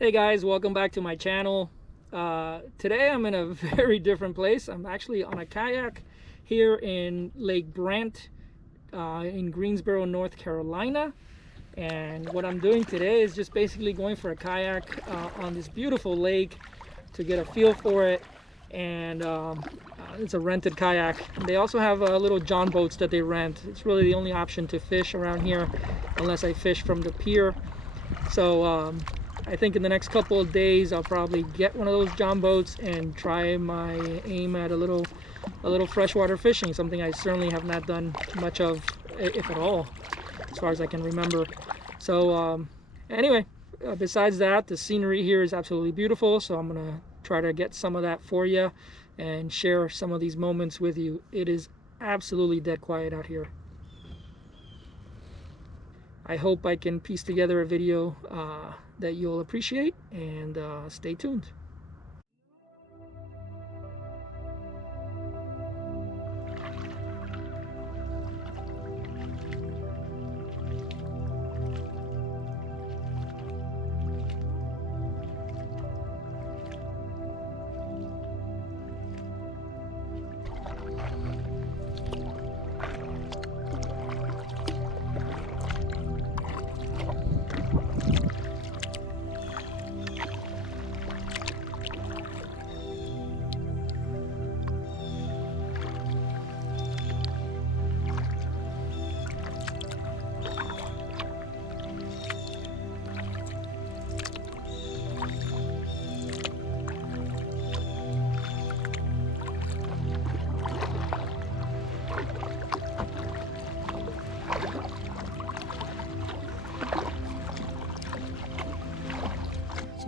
Hey guys, welcome back to my channel. Today I'm in a very different place. I'm actually on a kayak here in Lake Brandt in Greensboro, North Carolina. And what I'm doing today is just basically going for a kayak on this beautiful lake to get a feel for it. And it's a rented kayak. They also have little John boats that they rent. It's really the only option to fish around here unless I fish from the pier. So I think in the next couple of days I'll probably get one of those John boats and try my aim at a little freshwater fishing, something I certainly have not done much of, if at all, as far as I can remember. So anyway, besides that, the scenery here is absolutely beautiful, so I'm gonna try to get some of that for you and share some of these moments with you. It is absolutely dead quiet out here. I hope I can piece together a video that you'll appreciate, and stay tuned.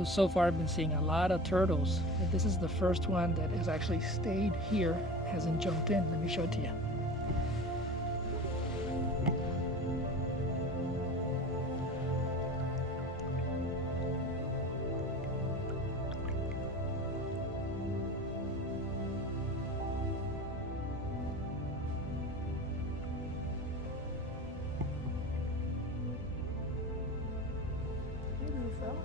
So far I've been seeing a lot of turtles, but this is the first one that has actually stayed here, hasn't jumped in. Let me show it to you. Hey little fella.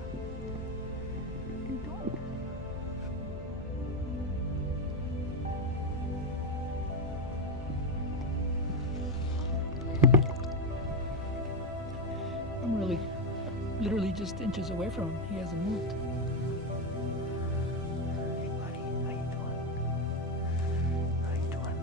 I'm literally just inches away from him. He hasn't moved. Hey buddy, how you doing? How you doing?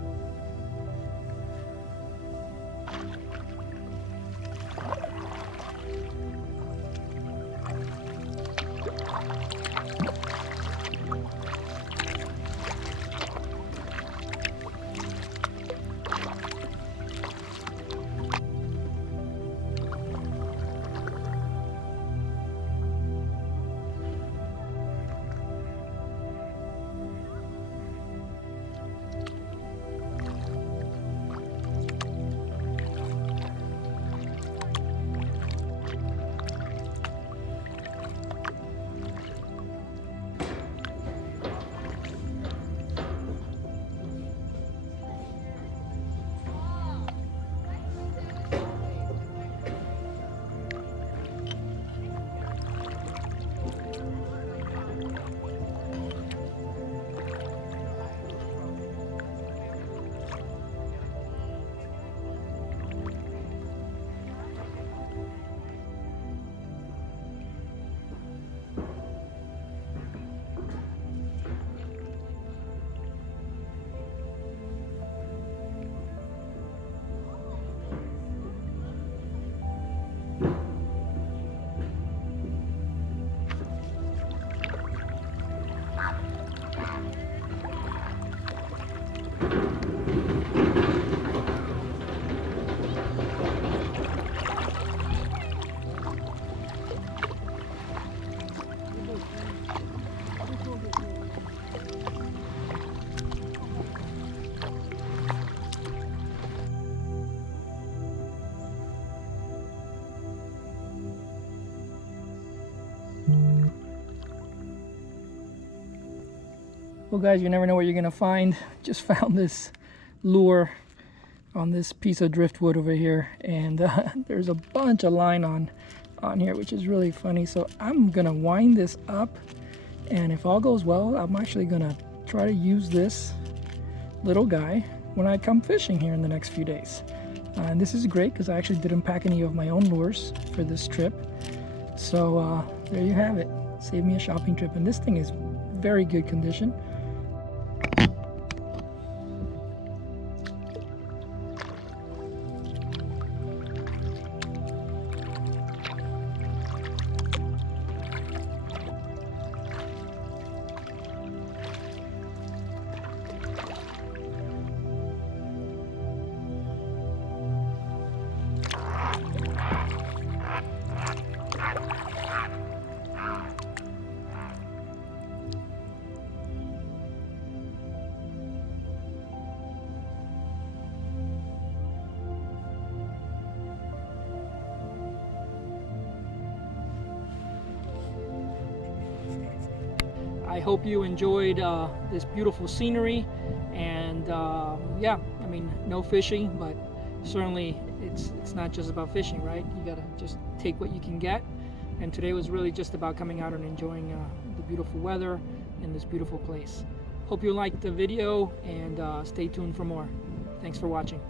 Well guys, you never know what you're gonna find. Just found this lure on this piece of driftwood over here, and there's a bunch of line on on here, which is really funny. So I'm gonna wind this up, and if all goes well, I'm actually gonna try to use this little guy when I come fishing here in the next few days. And this is great because I actually didn't pack any of my own lures for this trip. So there you have it. Save me a shopping trip. And this thing is very good condition. I hope you enjoyed this beautiful scenery, and yeah, I mean, no fishing, but certainly it's not just about fishing, right? You gotta just take what you can get, and today was really just about coming out and enjoying the beautiful weather in this beautiful place. Hope you liked the video, and stay tuned for more. Thanks for watching.